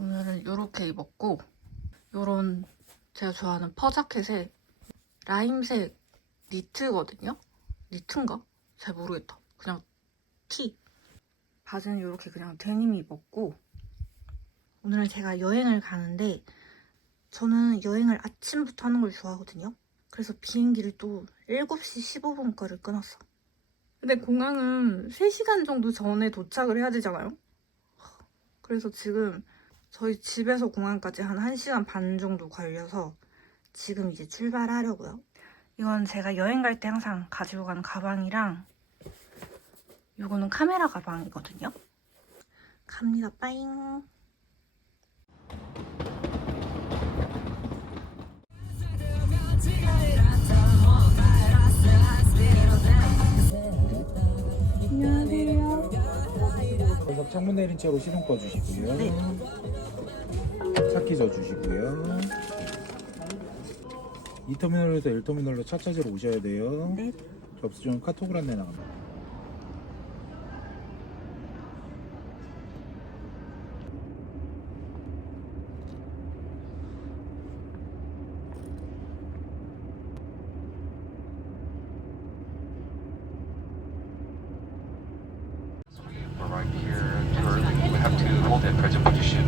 오늘은 이렇게 입었고, 요런 제가 좋아하는 퍼자켓에 라임색 니트거든요? 니트인가? 잘 모르겠다. 그냥 티. 바지는 이렇게 그냥 데님 입었고, 오늘은 제가 여행을 가는데 저는 여행을 아침부터 하는 걸 좋아하거든요. 그래서 비행기를 또 7시 15분 거를 끊었어. 근데 공항은 3시간 정도 전에 도착을 해야 되잖아요? 그래서 지금 저희 집에서 공항까지 한 1시간 반 정도 걸려서 지금 이제 출발하려고요. 이건 제가 여행 갈 때 항상 가지고 가는 가방이랑, 이거는 카메라 가방이거든요. 갑니다. 빠잉. 안녕하세요. 창문 내린 채로 시동 꺼주시고요. 네. 차키 져주시고요. 2터미널에서 1터미널로 차 찾으러 오셔야 돼요. 네. 접수 중 카톡으로 안내 나갑니다. We're right here. We have to hold that present position.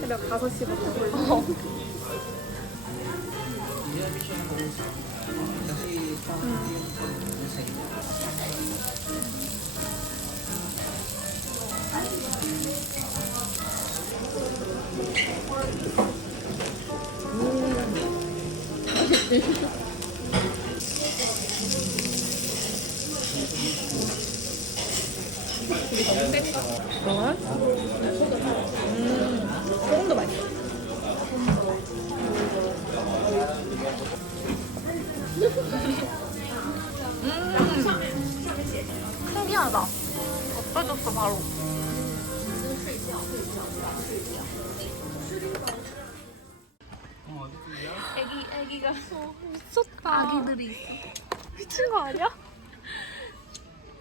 새벽 5시부터. 뭘? 조금 더 맛있어. 신기하다. 없어졌어 바로. 애기가 미쳤다. 아기들이 있어. 미친 거 아니야?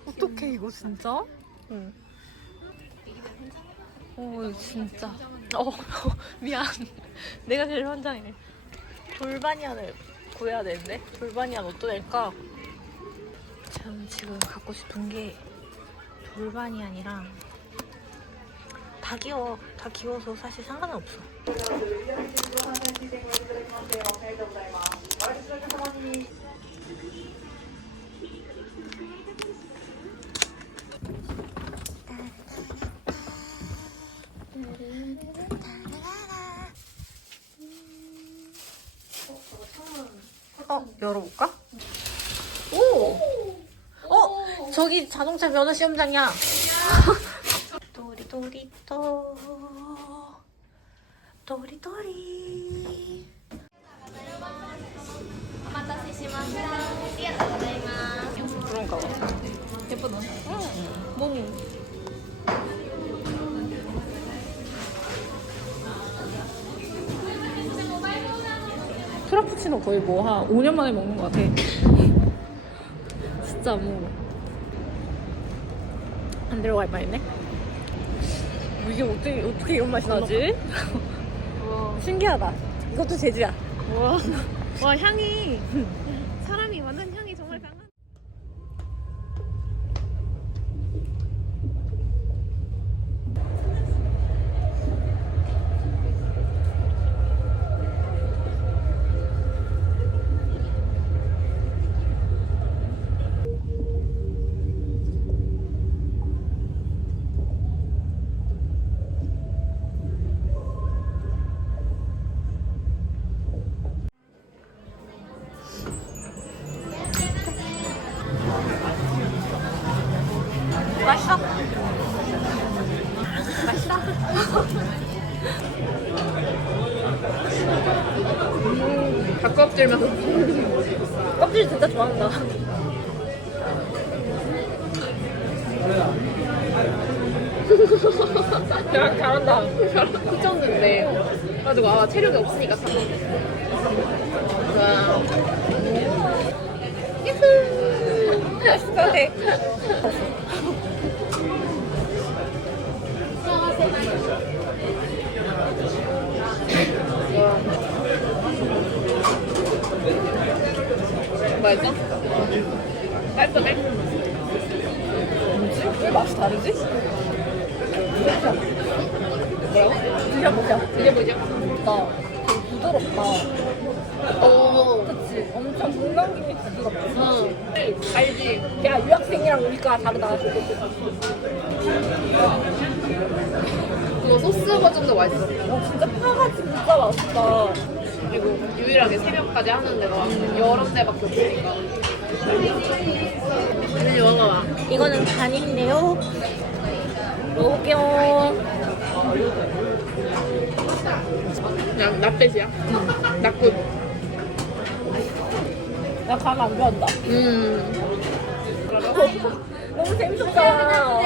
어떡해 이거 진짜? 응. 진짜. 미안. 내가 제일 환장이네. 돌바니안을 구해야 되는데? 돌바니안 어떠할까? 저는 지금 갖고 싶은 게 돌바니안이랑, 다 귀여워. 다 귀여워서 사실 상관은 없어. 열어볼까? 오! 저기 자동차 면허 시험장이야. 도리도리도 도리도리. 그런가 봐. 예쁘다. 응. 너무. 프라푸치노 거의 뭐 한 5년 만에 먹는 것 같아. 진짜 뭐 안 들어갈 맛있네. 이게 어떻게 이런 맛이 나지? 신기하다. 이것도 제주야. 와 향이 사람이 만든 향이 정말 강한. 닭껍질만. 껍질 진짜 좋아한다. 야, 잘한다. 미쳤는데. 가지고 체력이 없으니까 다. 와. 예스. 맛있어네. 맛있어? 깔끔해? 뭐지? 왜 맛이 다르지? 뭐라고? 드셔보자. 드셔보죠. 나 되게 부드럽다. 오. 그치? 엄청 중간김이 부드럽지? 응. 알지? 야, 유학생이랑 우리가 다르다. 그거 소스 버전도 맛있어. 진짜 파가 진짜 맛있다. 그리고 유일하게 3명까지 하는 데가 여러 대밖에 없으니까. 이제 먹어봐. 이거는 간인데요. 먹을게요. 그냥 낫뱃이야. 낫굿. 나 간 안 좋아한다. 너무 재밌었잖아.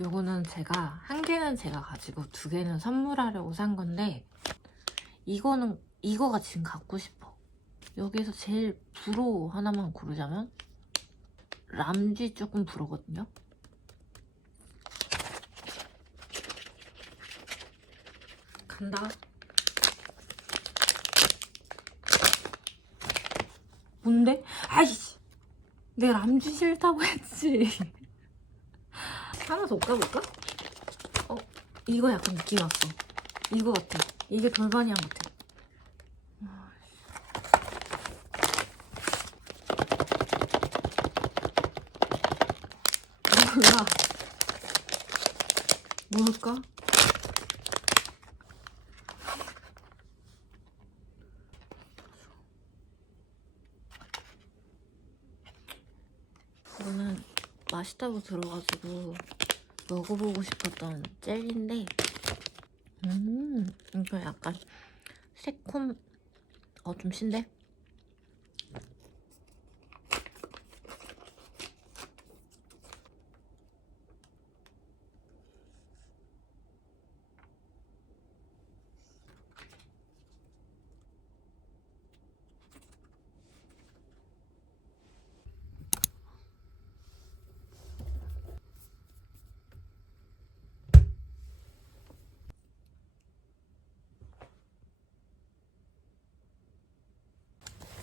요거는 제가 한 개는 제가 가지고 두 개는 선물하려고 산 건데 이거가 지금 갖고 싶어. 여기서 제일 불호 하나만 고르자면 람쥐 조금 불호거든요. 간다. 뭔데? 아이씨, 내가 람쥐 싫다고 했지. 하나 더 까볼까? 이거 약간 느낌 왔어. 이거 같아. 이게 돌바니안 같아. 몰라. 뭘까? 이거는 맛있다고 들어가지고 먹어보고 싶었던 젤리인데 이거 약간 새콤 좀 신데?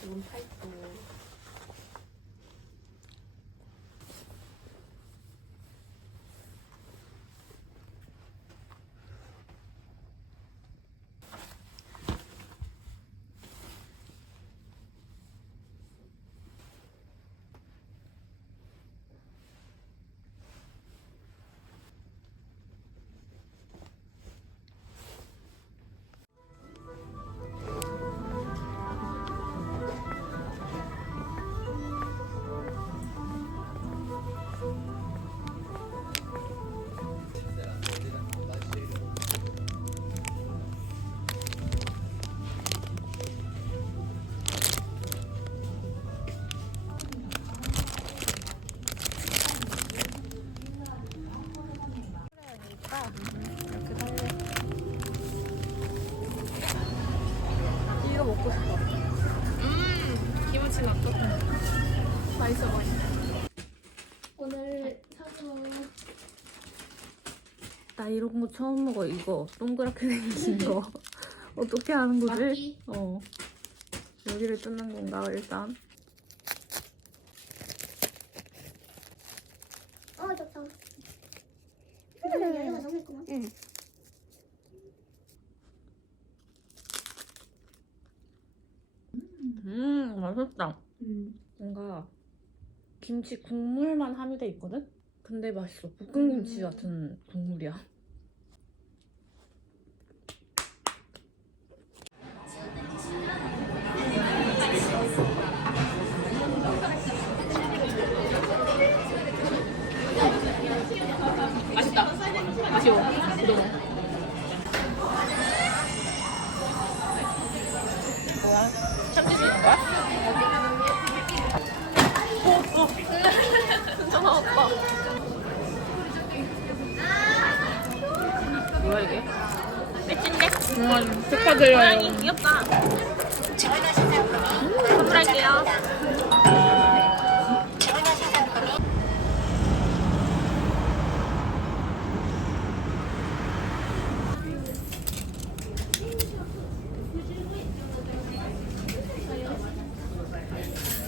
이건 팔도 이거 먹고 싶어. 김치 낫고. 맛있어, 맛있어. 오늘 사줘. 나 이런 거 처음 먹어. 이거 동그랗게 생긴 거 어떻게 하는 거지? 막기? 여기를 뜯는 건가 일단? 좋다. 여기가 너무 있구나. 응. 맛있다. 뭔가 김치 국물만 함유돼 있거든? 근데 맛있어. 볶음김치 같은 국물이야. 맛있다. 아쉬워. 우동. 뭐야 이게? 매진데? 축하드려요. 귀엽다. 선물할게요.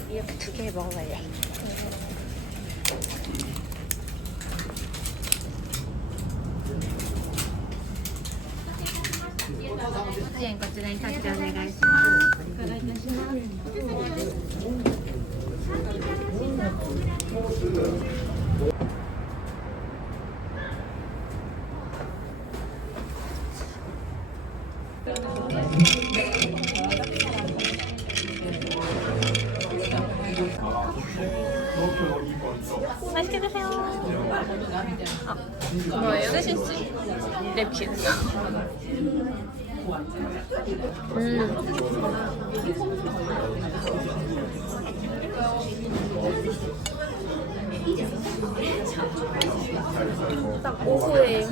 이렇게 2개 먹어요. 맛있게 드세요. 뭐예요? 스시씨. 냅킨. 딱 오후에.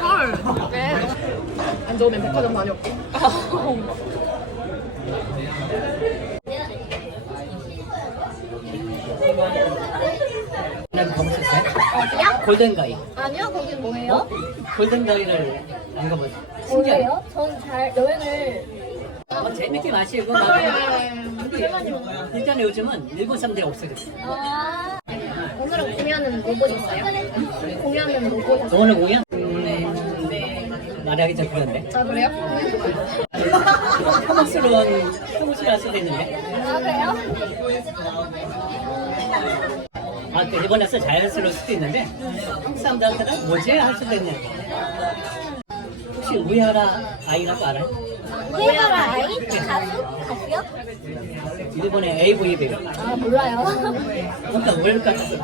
헐. 왜? 안 좋으면 백화점 다녀올게. 난 가보셨어요? 어디야? 골든가이. 아니요, 거긴 뭐예요? 골든가이를 안 가보셨어요? 뭐예요? 전 잘 여행을 재밌게 마시고 일단 요즘은 일본 사람들이 없어졌어요. 아 오늘은 공연은 뭐 보셨어요? 공연은 뭐 보셨어요? 오늘 공연? 말하기 좀 그런데 아 그래요? 혐오스러울 수도 있는데 아 그래요? 그 일본에서 자연스러울 수도 있는데 한국 사람들한테는 뭐지? 할 수도 있네. 혹시 우에하라 아이라고 알아요? 우에하라 아이? 가수? 가수요? 일본의 AV 배우. 아 몰라요. 그러니까 월드카스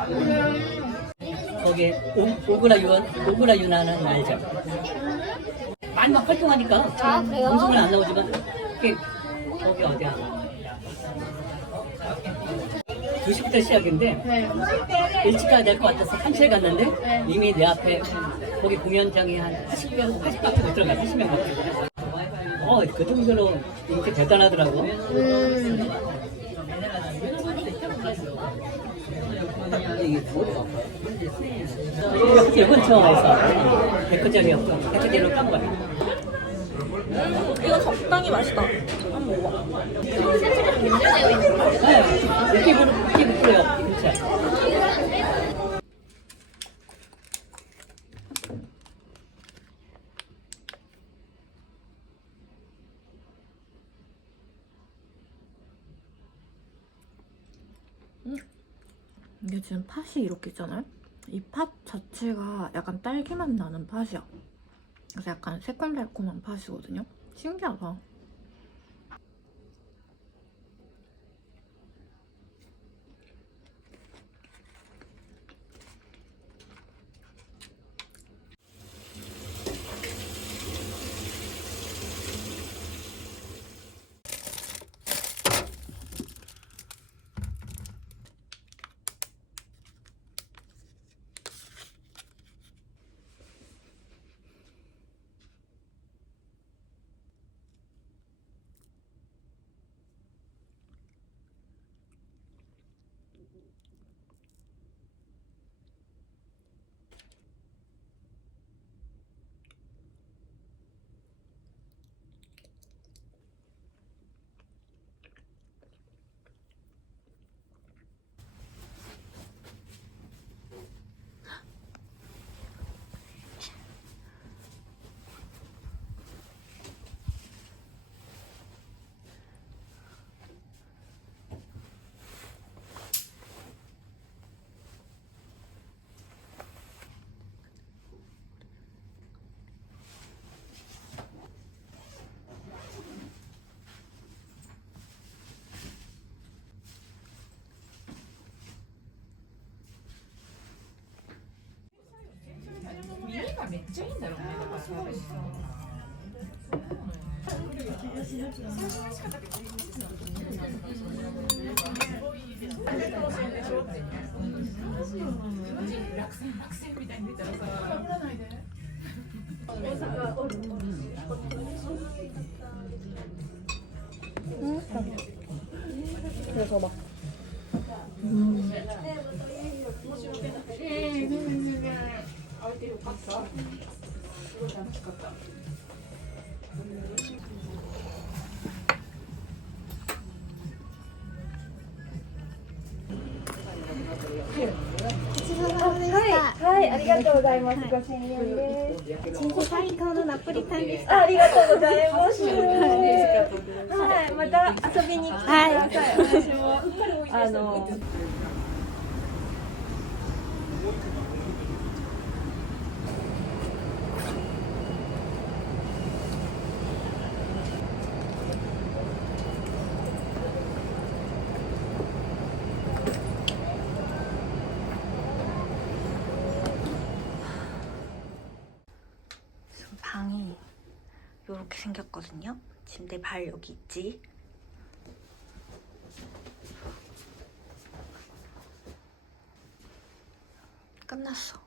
거기에 오구라 유나는 알죠? 많이 막 활동하니까 아, 그래요? 방송은 안 나오지만 그게 거기 어디야 2시부터 시작인데 네. 일찍 가야 될 것 같아서 1시에 갔는데 이미 내 앞에 거기 공연장이 한 80밖에 못 들어가 80명 밖에 그 정도로 인기 대단하더라고. 여기 근처에서 백화점이었고 백화점으로 간 거야. 이거 적당히 맛있다. 한번 먹어봐. 네, 이렇게 부풀어요, 근처. 이게 지금 팥이 이렇게 있잖아요? 이 팥 자체가 약간 딸기맛 나는 팥이야. 그래서 약간 새콤달콤한 팥이거든요? 신기하다. 그래서 막はい、ありがとうございます。5000円です。人工最高のナポリタンでした。ありがとうございます。はい、また遊びに来てください。私も지금 방이 이렇게 생겼거든요. 지금 내 발 여기 있지? 끝났어.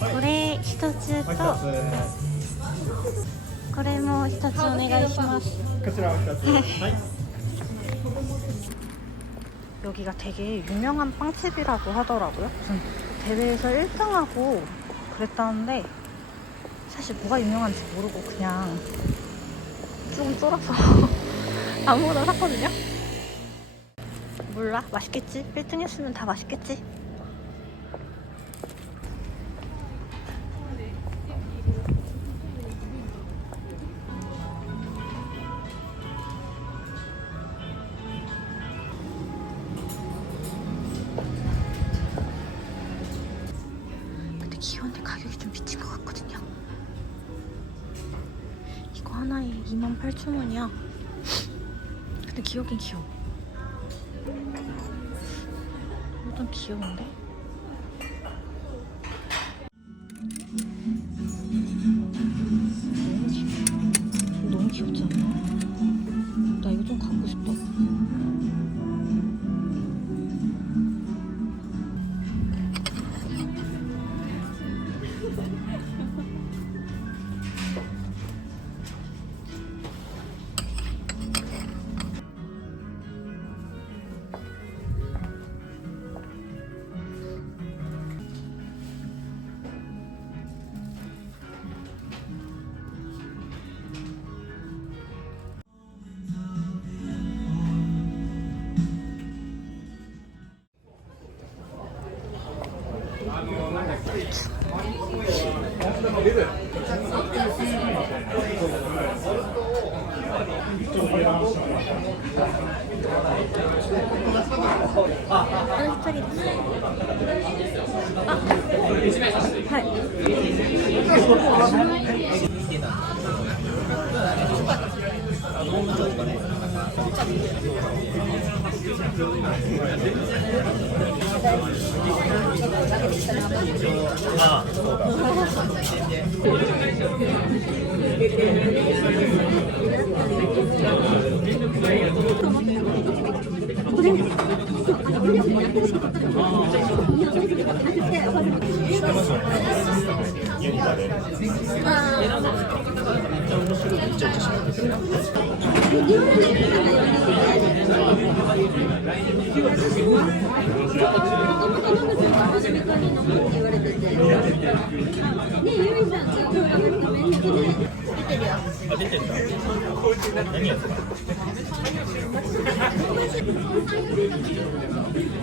これ一つとこれも一つお願いします. 여기가 되게 유명한 빵집이라고 하더라고요. 무슨 대회에서 1등하고 그랬다는데 사실 뭐가 유명한지 모르고 그냥 조금 쫄아서 아무거나 샀거든요. 몰라, 맛있겠지? 1등 했으면 다 맛있겠지? 근데 귀여운데 가격이 좀 미친 것 같거든요. 이거 하나에 28,000원이야. 근데 귀엽긴 귀여워. 좀 귀여운데? 너무 귀엽지 않아? 나 이거 좀 갖고 싶다.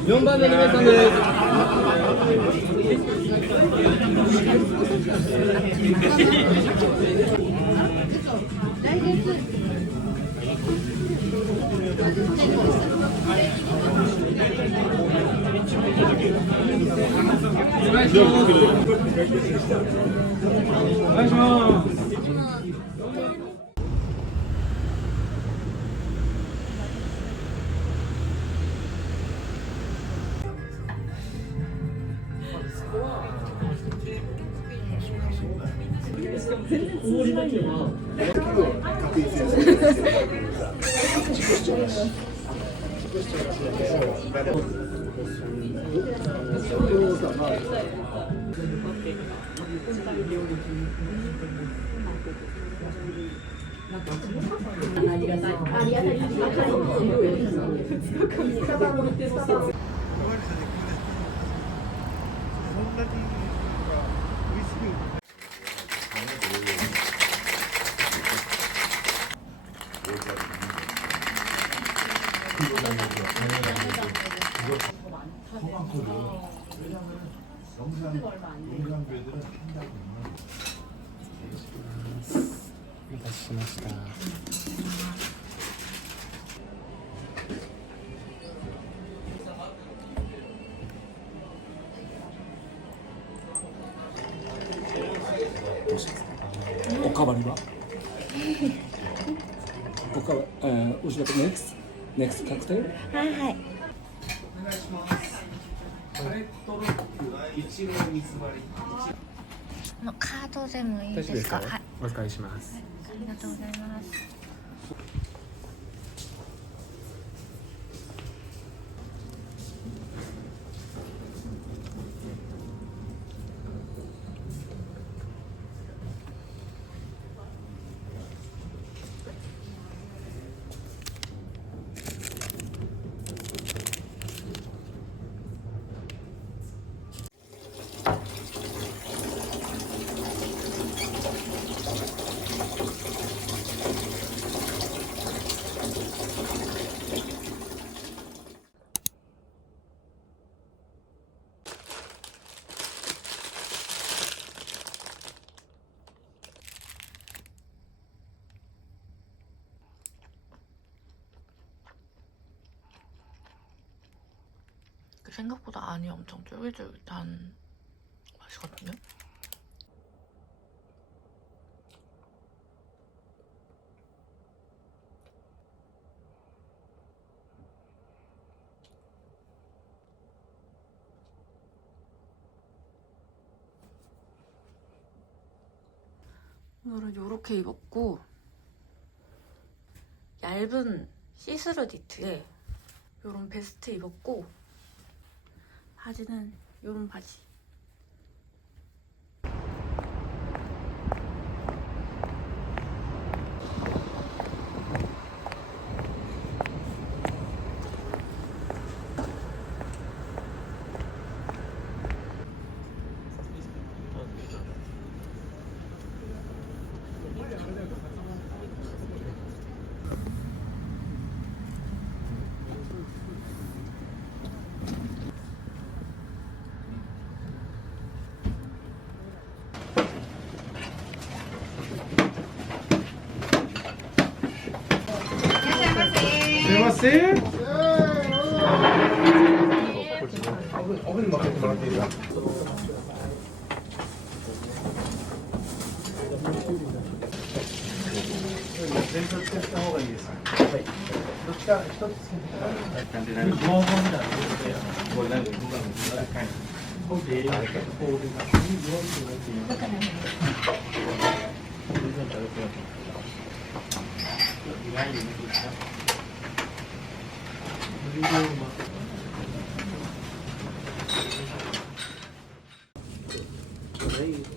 4番の2名さんです。お願いします。お待たせしました。どうしたんですか？おかわりは？おかわり、would you like next cocktail? はいはい。カードでもいいですか？はい。お預かりします。ありがとうございます。생각보다 안이 엄청 쫄깃쫄깃한 맛이거든요. 오늘은 이렇게 입었고 얇은 시스루 니트에 이런 베스트 입었고 바지는 이런 바지.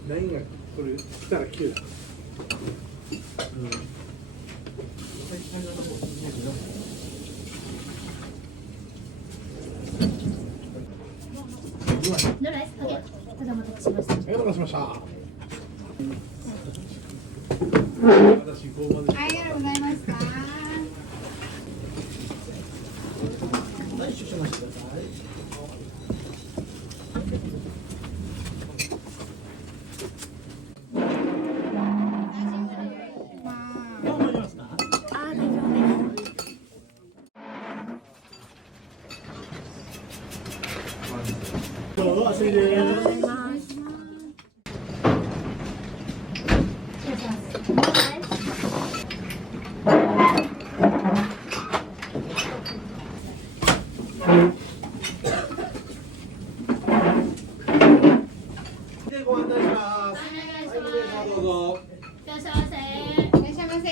ラインがこれ来たら9だ。どれですか？お待たせしました。お待たせしました。ありがとうございました。少々お待ちください。どう思いますか？どうぞ、足です。でご案内します。はい、皆さんどうぞ。いらっしゃいませ。いらっしゃいませ。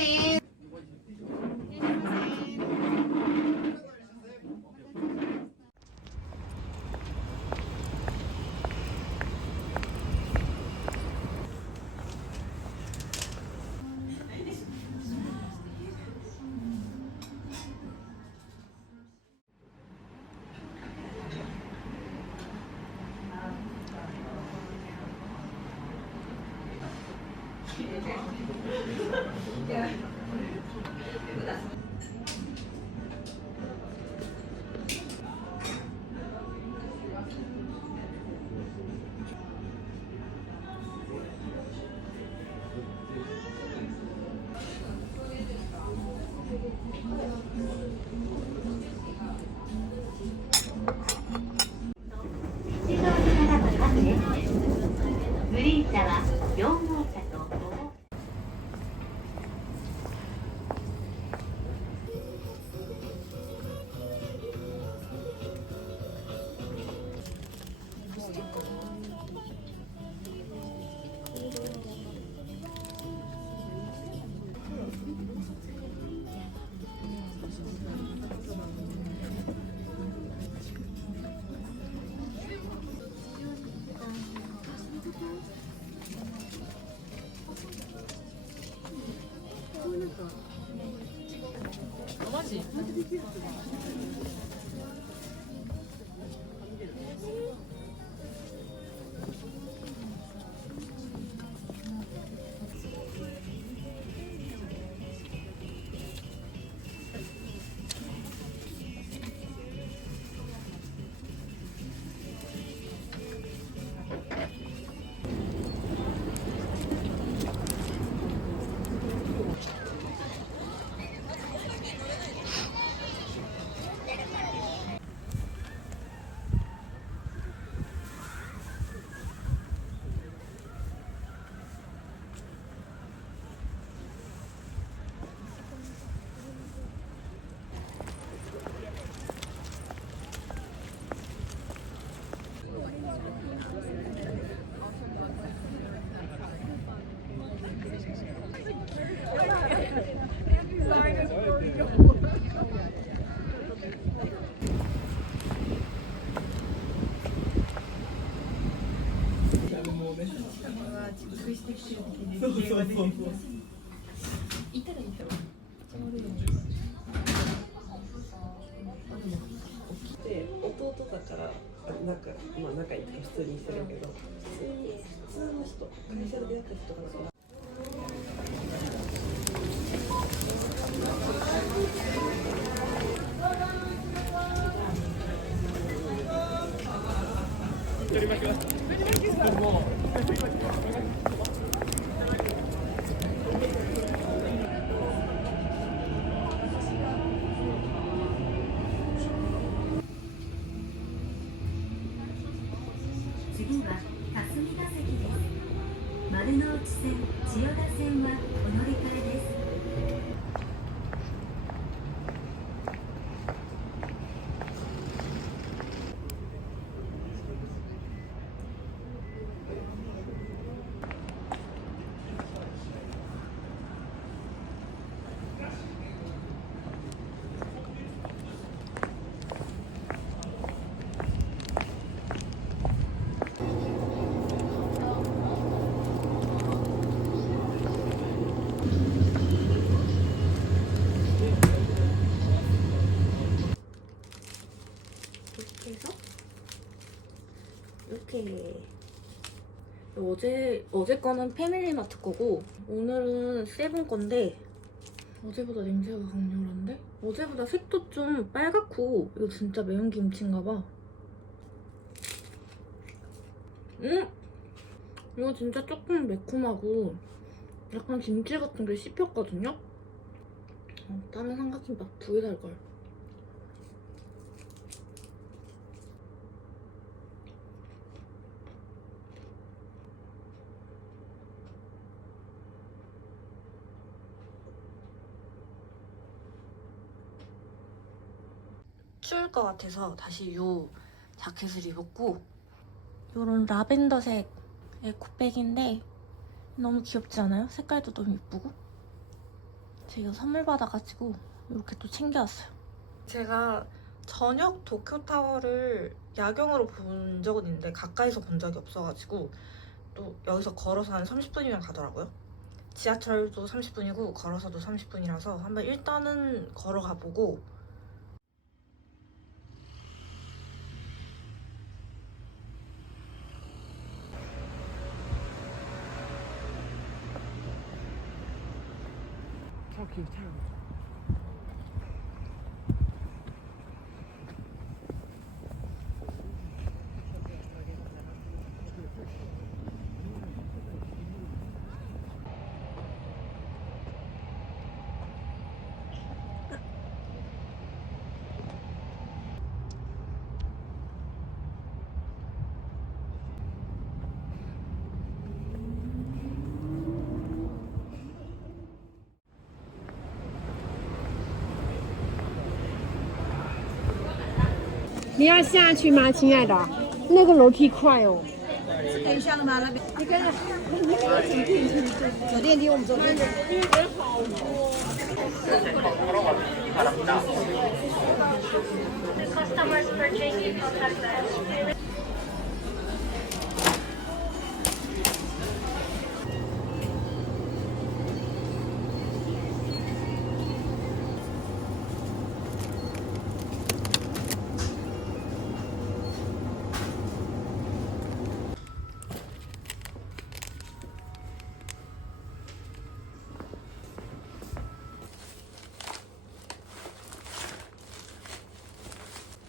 グリーン車は4号車と5号車。で弟だからまあ仲いいとか普通にしてるけど普通の人会社で出会った人とかだから。次は霞ヶ関です。丸ノ内線、千代田線はお乗り換えです。이렇게 어제 거는 패밀리마트 거고 오늘은 세븐 건데 어제보다 냄새가 강렬한데? 어제보다 색도 좀 빨갛고 이거 진짜 매운 김치인가봐. 이거 진짜 조금 매콤하고 약간 김치 같은 게 씹혔거든요? 다른 삼각김밥 2개 살걸. 추울 것 같아서 다시 이 자켓을 입었고, 이런 라벤더색 에코백인데 너무 귀엽지 않아요? 색깔도 너무 예쁘고. 제가 선물 받아가지고 이렇게 또 챙겨왔어요. 제가 저녁 도쿄타워를 야경으로 본 적은 있는데 가까이서 본 적이 없어가지고 또 여기서 걸어서 한 30분이면 가더라고요. 지하철도 30분이고 걸어서도 30분이라서 한번 일단은 걸어가 보고,你要下去吗，亲爱的？那个楼梯快哦。等一下了吗？那边。你看看，走电梯，我们走电梯。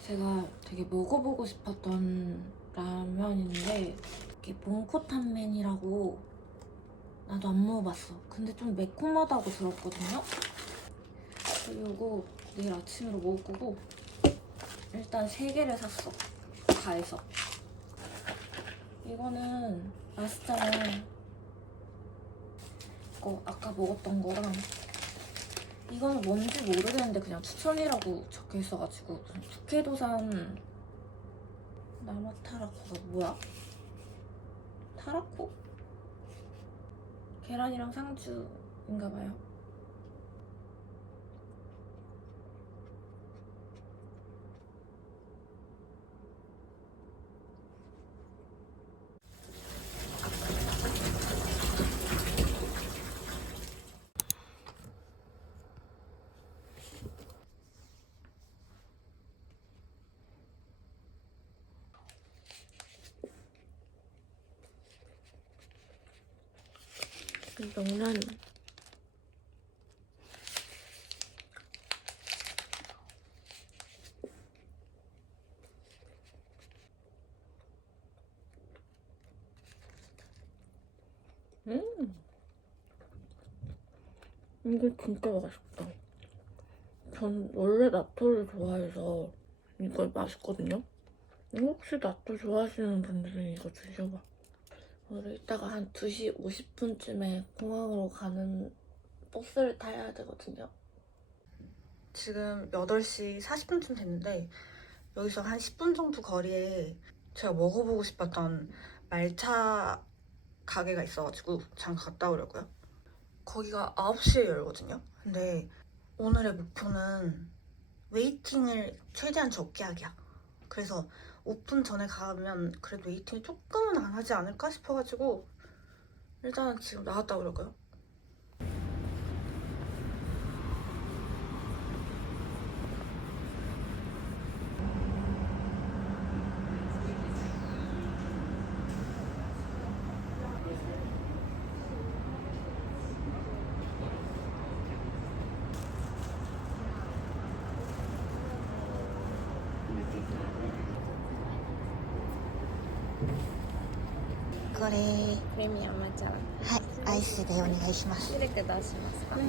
제가 되게 먹어보고 싶었던 라면인데 이게 몽코탄면이라고, 나도 안 먹어봤어. 근데 좀 매콤하다고 들었거든요? 그리고 내일 아침으로 먹을 거고, 일단 3개를 샀어. 가에서. 이거는 맛있잖아. 이거 아까 먹었던 거랑, 이거는 뭔지 모르겠는데 그냥 추천이라고 적혀 있어가지고. 북해도산 나마타라코가 뭐야? 타라코? 계란이랑 상추인가봐요. 명란 이게 진짜 맛있다. 전 원래 나토를 좋아해서 이거 맛있거든요. 혹시 나토 좋아하시는 분들은 이거 드셔봐. 오늘 이따가 한 2시 50분쯤에 공항으로 가는 버스를 타야 되거든요. 지금 8시 40분쯤 됐는데 여기서 한 10분 정도 거리에 제가 먹어보고 싶었던 말차 가게가 있어가지고 잠깐 갔다 오려고요. 거기가 9시에 열거든요. 근데 오늘의 목표는 웨이팅을 최대한 적게 하기야. 그래서 오픈 전에 가면 그래도 웨이팅이 조금은 안 하지 않을까 싶어가지고 일단 지금 나갔다 오려고요. これプレミアム茶はいアイスでお願いします。ミルクどうしますか？はい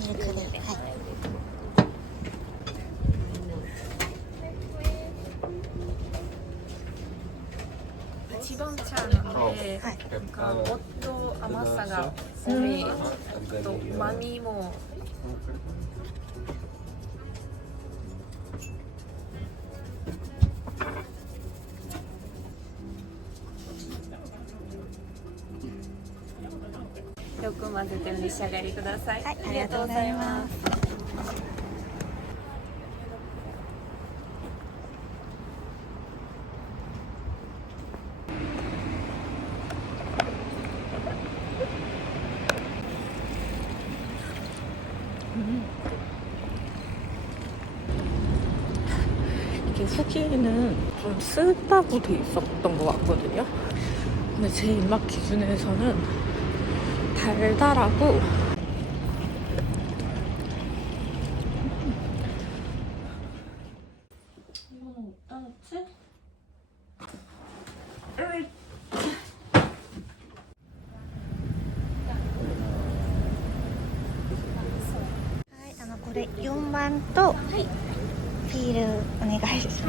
ミルクではい一番茶なので、はいなんかもっと甘さが多い、あと旨味もよく混ぜてお召し上がりください。はいありがとうございます。이게 후기에는 좀 쓰다고 돼 있었던 것 같거든요. 근데 제 입맛 기준에서는 달달하고 이거는 어디다 넣지? はいこれ4番とビールお願いします。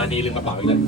อันนี้ลืมกระเป๋าอีกเลย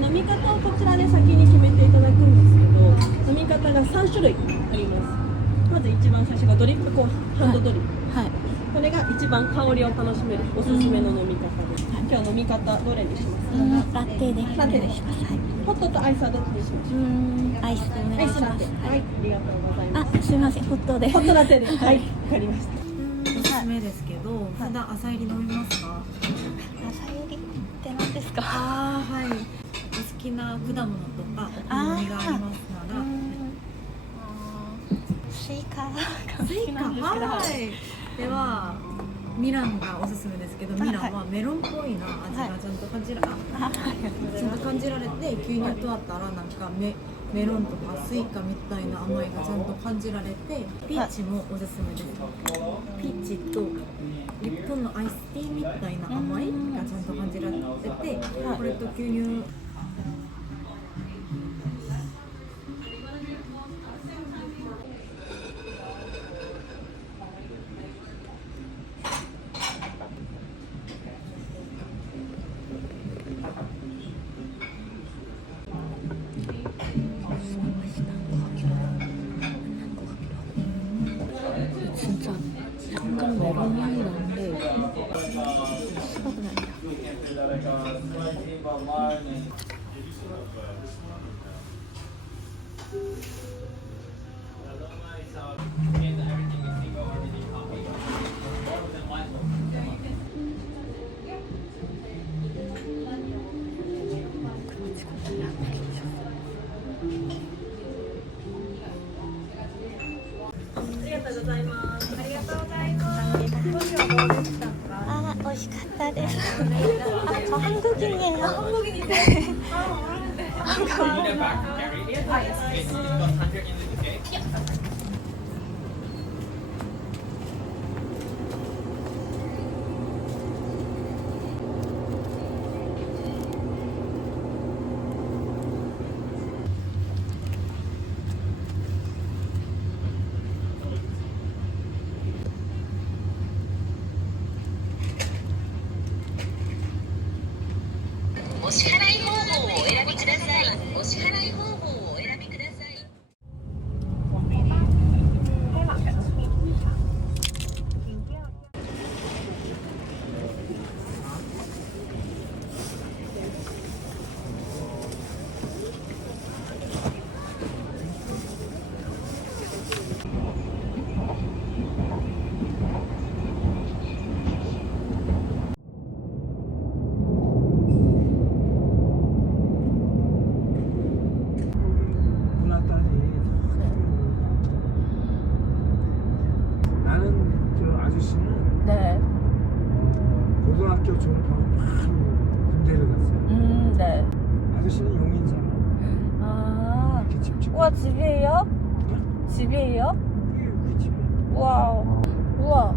飲み方をこちらで先に決めていただくんですけど、飲み方が3種類あります。まず一番最初がドリップコーヒー、ハンドドリップ、はいこれが一番香りを楽しめるおすすめの飲み方です。今日飲み方どれにしますか？ラテでラテでします。ホットとアイスはどっちにしましょう？アイスでお願いします。はい、ありがとうございます。あすみませんホットでホットラテで、はい、わかりました。おすすめですけど、普段朝入り飲みますか？朝入りって何ですか？ああはい。お好きな果物とかお好みがありますなら、スイカがスイカはい。ではミランがおすすめですけど、ミランはメロンっぽいな味がちゃんと感じられ、ちゃんと感じられて、牛乳とあったらなんかメロンとかスイカみたいな甘いがちゃんと感じられて、ピーチもおすすめです。ピーチとリップトンのアイスティーみたいな甘いがちゃんと感じられてて、これと牛乳진짜 약간 메론 향이 나는데 수박은 아니야. 아, 美味しかったです。저 한국인이에요. 한국인이세요? 나는 저 아저씨는 네. 고등학교 졸업하고 바로 군대를 갔어요. 네. 아저씨는 용인사람. 아. 이렇게 집 우와, 집이에요? 집이에요? 이게 우리 집이야. 와우. 우와.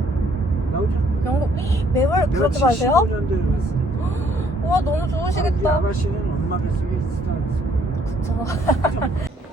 나오죠? 영국 매월 그렇게 마세요? 75년도에 왔으니까. 우와, 너무 이 좋으시겠다. 아가씨는 엄마 뱃속에 있지도 않았을 거예요. 그쵸.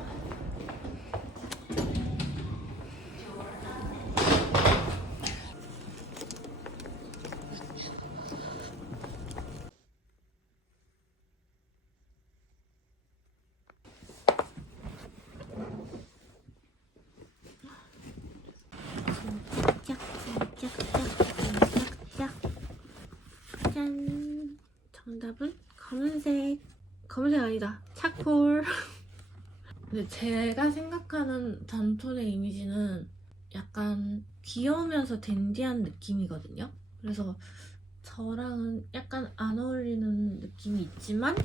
짠. 정답은 검은색. 검은색 아니다. 차콜. 근데 제가 생각하는 잔톤의 이미지는 약간 귀여우면서 댄디한 느낌이거든요. 그래서 저랑은 약간 안 어울리는 느낌이 있지만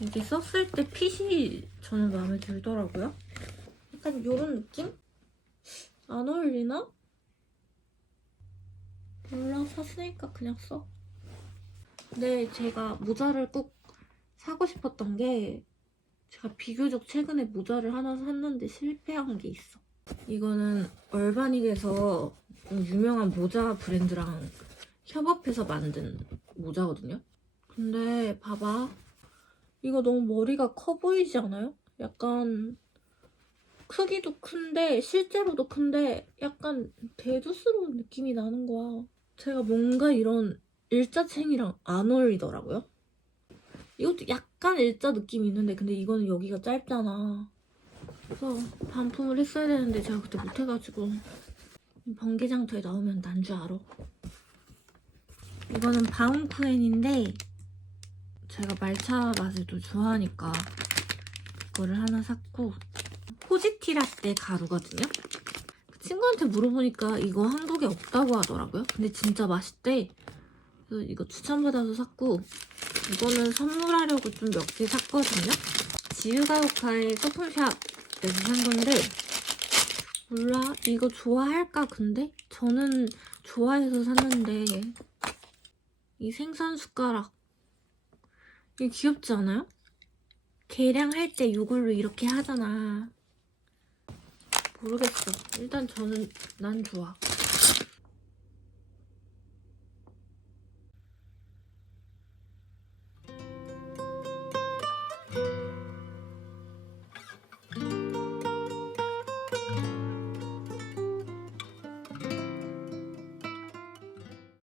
이게 썼을 때 핏이 저는 마음에 들더라고요. 약간 이런 느낌? 안 어울리나? 몰라, 샀으니까 그냥 써. 근데 제가 모자를 꼭 사고 싶었던 게 제가 비교적 최근에 모자를 하나 샀는데 실패한 게 있어. 이거는 얼바닉에서 유명한 모자 브랜드랑 협업해서 만든 모자거든요. 근데 봐봐. 이거 너무 머리가 커 보이지 않아요? 약간 크기도 큰데 실제로도 큰데 약간 대두스러운 느낌이 나는 거야. 제가 뭔가 이런 일자챙이랑 안 어울리더라고요. 이것도 약간 일자 느낌이 있는데 근데 이거는 여기가 짧잖아. 그래서 반품을 했어야 되는데 제가 그때 못해가지고 번개장터에 나오면 난 줄 알아. 이거는 바움쿠엔인데 제가 말차 맛을 또 좋아하니까 이거를 하나 샀고 포지티라떼 가루거든요. 친구한테 물어보니까 이거 한국에 없다고 하더라고요. 근데 진짜 맛있대. 그래서 이거 추천받아서 샀고 이거는 선물하려고 좀 몇 개 샀거든요. 지유가오카의 소품샵에서 산 건데 몰라? 이거 좋아할까 근데? 저는 좋아해서 샀는데 이 생선 숟가락 이게 귀엽지 않아요? 계량할 때 이걸로 이렇게 하잖아. 모르겠어. 일단 난 좋아.